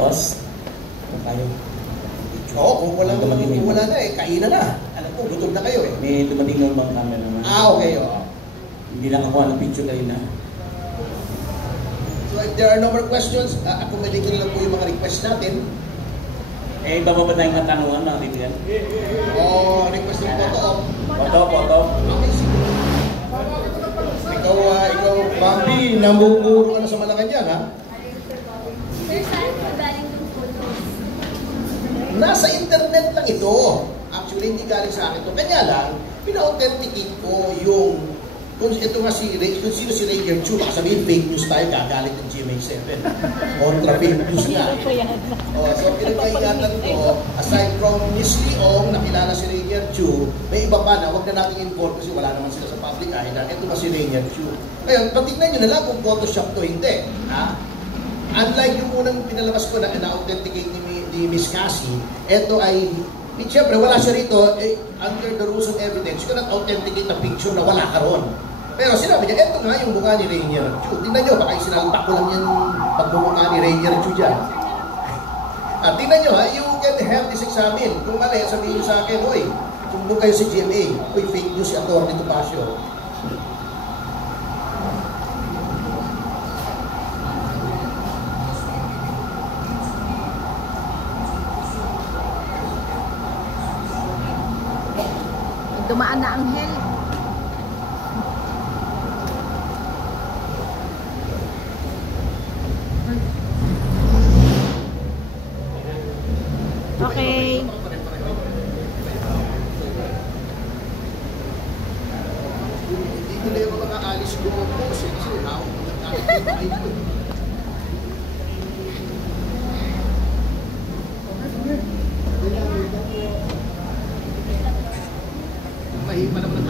photos. Kung kayo. Oo, kung wala na eh, kainan na. Alam ko, gutom na kayo eh. May dumating ng mga camera naman. Okay, oo. Hindi lang ako ang picture kayo na. So if there are no more questions, accommodate ko lang po yung mga request natin. Eh, iba pa ba tayong katanungan mga kaibigan? Request ng photo. Photo. Okay, sige. Ikaw, Bambi, namumuro ka na sa Malacanang, ha? Sir, saan po galing yung photos? Nasa internet lang ito. Actually, hindi galing sa akin ito. Kanya lang, pina-authenticate ko yung kung ito nga kung sino si Rainier Chu, baka sabihin fake news tayo, gagalit ng GMA7. Kontra fake news nga. So, pinagkaingatan ko, aside from Miss Leong, nakilala si Rainier Chu, may iba pa na, huwag na natin inform kasi wala naman sila sa public eye na ito nga si Rainier Chu. Ngayon, patignan nyo na lang kung Photoshop to hindi. Ha? Unlike yung unang pinalabas ko na na-authenticate ni Miss Cassie, ito ay siyempre, wala siya rito, under the rules of evidence, you cannot authenticate a picture na wala ka ron. Pero sinabi niya, eto nga yung mukha ni Rainier Chu. Tingnan nyo, baka sinalpak ko lang yung pagmumukha ni Rainier Chu dyan. At tingnan nyo, you can have this examine. Kung mali, sabihin nyo sa akin, oy, sumbong kayo sa GMA, oy, fake news si Atty. Topacio. Dumaan na anghel. Okay. Hindi ko na yung mga alis ko po kasi ako mahima naman